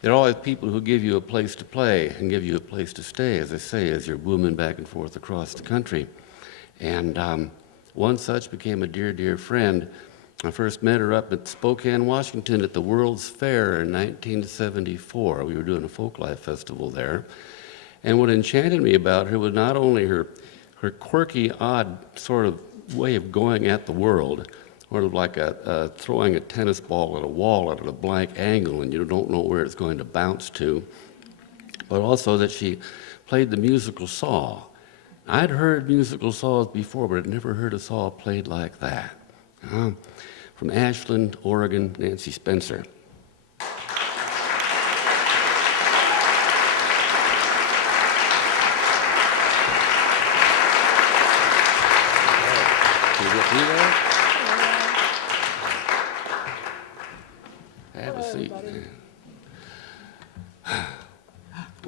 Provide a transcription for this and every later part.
There are always people who give you a place to play and give you a place to stay, as I say, as you're booming back and forth across the country. And one such became a dear, dear friend. I first met her up at Spokane, Washington at the World's Fair in 1974. We were doing a folklife festival there. And what enchanted me about her was not only her quirky, odd sort of way of going at the world, sort of like throwing a tennis ball at a wall at a blank angle and you don't know where it's going to bounce to, but also that she played the musical saw. I'd heard musical saws before, but I'd never heard a saw played like that. From Ashland, Oregon, Nancy Spencer. Can you get through that? Have a seat.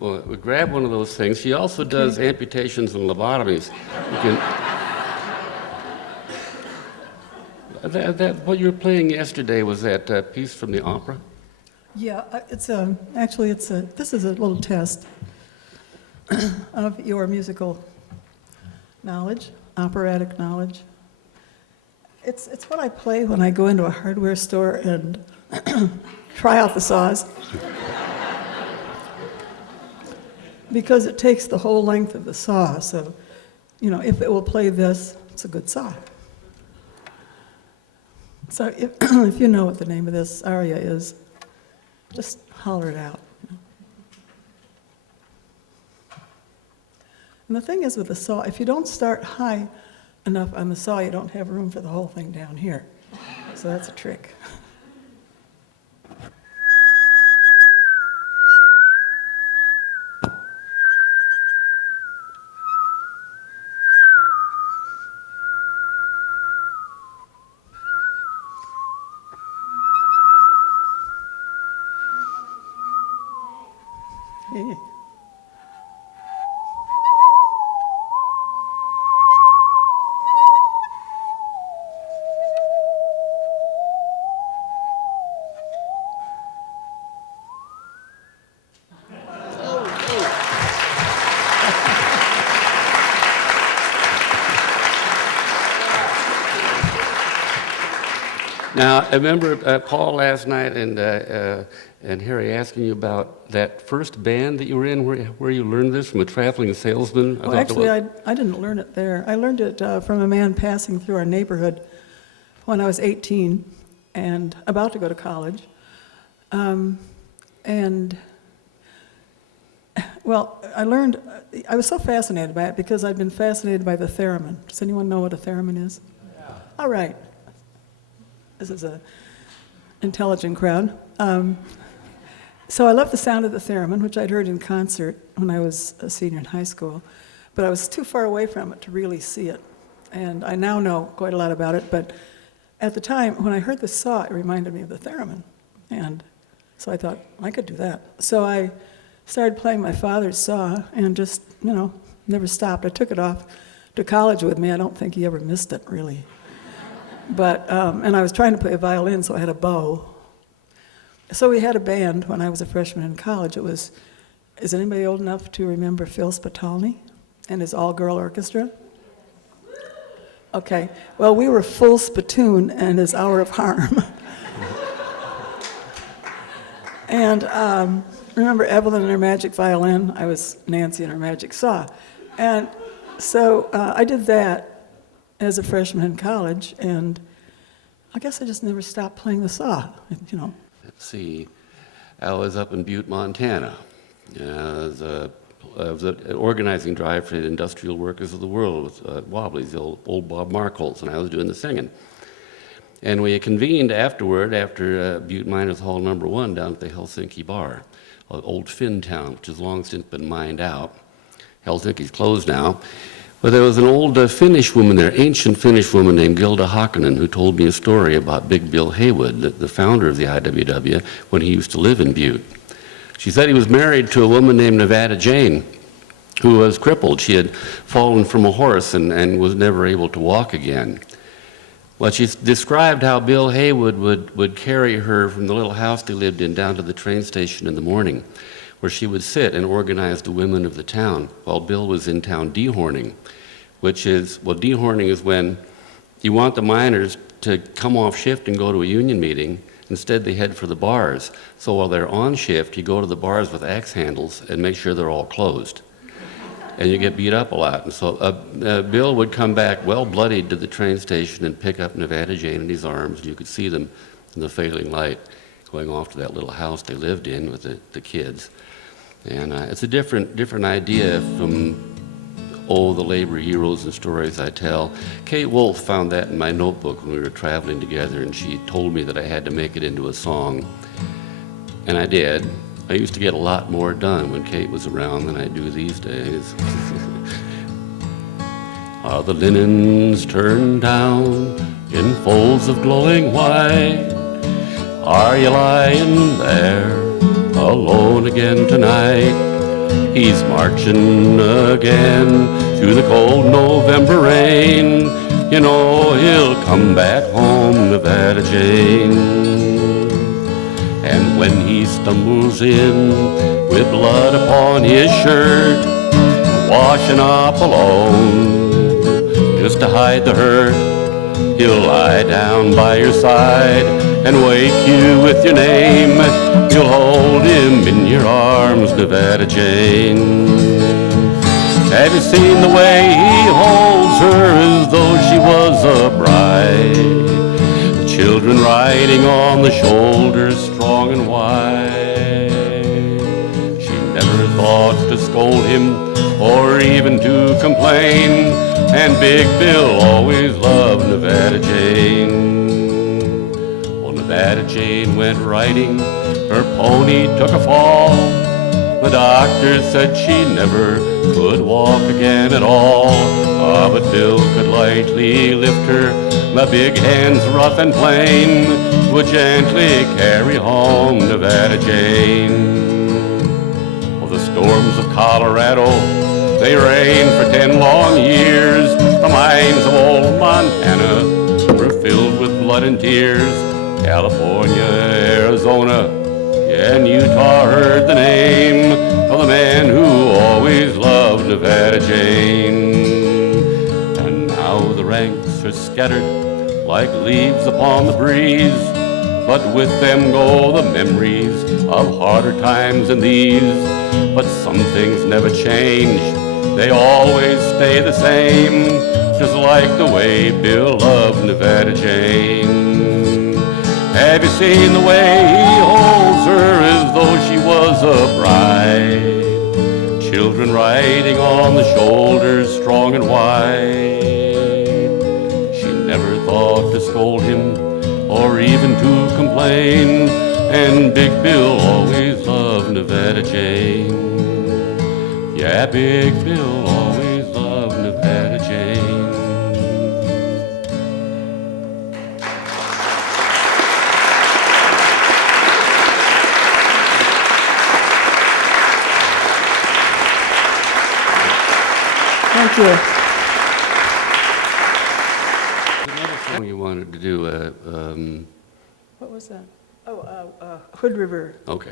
Well, we grab one of those things. She also does amputations and lobotomies. What you were playing yesterday was that piece from the opera? Yeah, this is a little test of your musical knowledge, operatic knowledge. It's what I play when I go into a hardware store and try out the saws. Because it takes the whole length of the saw, so, if it will play this, it's a good saw. So if you know what the name of this aria is, just holler it out. And the thing is with the saw, if you don't start high enough on the saw, you don't have room for the whole thing down here. So that's a trick. Yeah. Now, I remember Paul last night and Harry asking you about that first band that you were in, where you learned this from a traveling salesman. Well, actually, I didn't learn it there. I learned it from a man passing through our neighborhood when I was 18 and about to go to college. I was so fascinated by it because I'd been fascinated by the theremin. Does anyone know what a theremin is? Yeah. All right. This is an intelligent crowd. So I loved the sound of the theremin, which I'd heard in concert when I was a senior in high school, but I was too far away from it to really see it. And I now know quite a lot about it, but at the time, when I heard the saw, it reminded me of the theremin. And so I thought, I could do that. So I started playing my father's saw and just, never stopped. I took it off to college with me. I don't think he ever missed it, really. But, and I was trying to play a violin, so I had a bow. So we had a band when I was a freshman in college. Is anybody old enough to remember Phil Spitalny and his all-girl orchestra? Okay, well, we were full spittoon and his Hour of Harm. And remember Evelyn and her magic violin? I was Nancy and her magic saw. And so I did that as a freshman in college, and I guess I just never stopped playing the saw, Let's see. I was up in Butte, Montana. I was an organizing drive for the Industrial Workers of the World with Wobblies, the old Bob Markholz, and I was doing the singing. And we convened after Butte Miners Hall No. 1 down at the Helsinki Bar, old Finn town, which has long since been mined out. Helsinki's closed now. But there was an old Finnish woman there, ancient Finnish woman named Gilda Hakkanen, who told me a story about Big Bill Haywood, the founder of the IWW, when he used to live in Butte. She said he was married to a woman named Nevada Jane, who was crippled. She had fallen from a horse and was never able to walk again. Well, she described how Bill Haywood would carry her from the little house they lived in down to the train station in the morning, where she would sit and organize the women of the town while Bill was in town dehorning, which is, well, dehorning is when you want the miners to come off shift and go to a union meeting. Instead, they head for the bars. So while they're on shift, you go to the bars with axe handles and make sure they're all closed. And you get beat up a lot. And so Bill would come back well bloodied to the train station and pick up Nevada Jane in his arms. And you could see them in the failing light going off to that little house they lived in with the kids. And it's a different idea from, oh, the labor heroes and stories I tell. Kate Wolf found that in my notebook when we were traveling together, and she told me that I had to make it into a song. And I did. I used to get a lot more done when Kate was around than I do these days. Are the linens turned down in folds of glowing white? Are you lying there alone again tonight? He's marching again through the cold November rain. You know he'll come back home, Nevada Jane. And when he stumbles in with blood upon his shirt, washing up alone just to hide the hurt, he'll lie down by your side and wake you with your name. You'll hold him in your arms, Nevada Jane. Have you seen the way he holds her as though she was a bride? Children riding on the shoulders, strong and wide. She never thought to scold him or even to complain, and Big Bill always loved Nevada Jane. Well, Nevada Jane went riding, her pony took a fall. The doctor said she never could walk again at all. But Bill could lightly lift her, the big hands rough and plain, would gently carry home Nevada Jane. Well, the storms of Colorado, they rained for 10 long years. The mines of old Montana were filled with blood and tears. California, Arizona, and Utah heard the name of the man who always loved Nevada Jane. And now the ranks are scattered like leaves upon the breeze, but with them go the memories of harder times than these. But some things never change, they always stay the same, just like the way Bill loved Nevada Jane. Have you seen the way he holds her as though she was a bride? Children riding on the shoulders, strong and wide. She never thought to scold him or even to complain, and Big Bill always loved Nevada Jane. Yeah, Big Bill always loved Nevada Jane. Thank you. Another song you wanted to do, What was that? Oh, Hood River. okay.